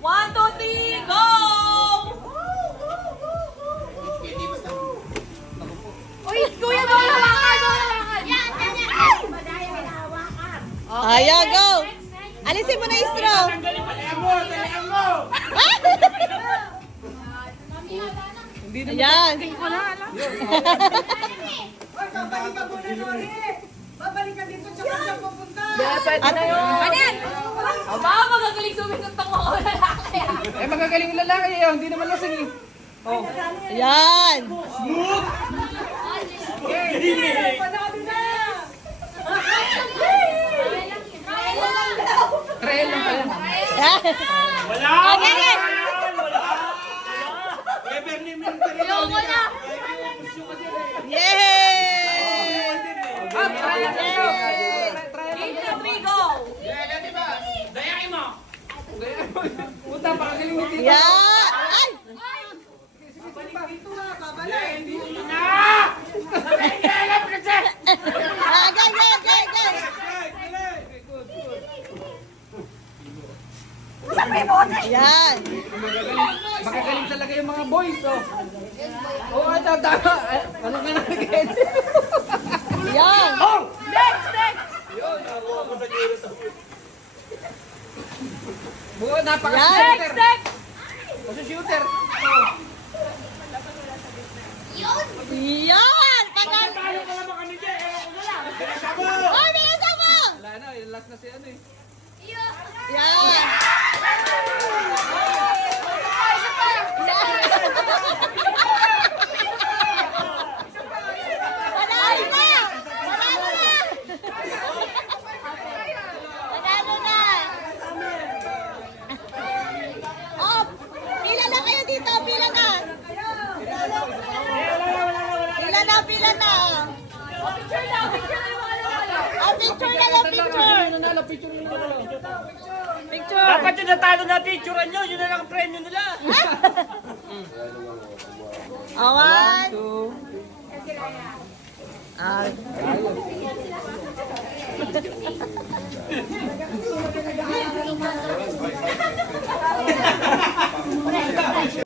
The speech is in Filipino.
1, 2, 3, go! Uy, kuya, go hawakan! Go hawakan! Ayan, go! Alisin mo na yung straw. Ayan. Babalik ka muna, Nori! Babalik ka dito, tsaka siya pupunta! Ano yun? Ano yan? Baka magagaling sumigot ng mga lalaki ah. Eh, magagaling yung lalaki yun. Hindi naman lasing eh. Oh. Ayan. Panalo na! Trail lang pala. Wala! Okay, okay. Ayoko na. Yay! Ah, try lang ito. Try 8, lang. 2, 3, go! Puta, pakagaling ni Tito. Yeah! Ay! Babalik dito na, babalik! Agay, agay, agay, agay! Yan! Magagaling talaga yung mga boys, oh. Oo, tama. Ano ka na again? Yan! Next, next! Buo, Next, napaka-shooter. next! Kasi shooter. Yan! Tagal! Oh, bilisan mo! Wala na, yung last na si ano eh. Yan! Panalo na! Panalo na! Panalo na! Oh, pila na kayo dito, pila na! Pila na, pila na! Picture na, picture na yung mga lalaki. Ah, picture na lang, picture! Nanalo, picture nyo nanalo. Picture! Dapat yung natalo na picturean nyo, yun na lang ang premyo nila. Oh, 1, 2. 2,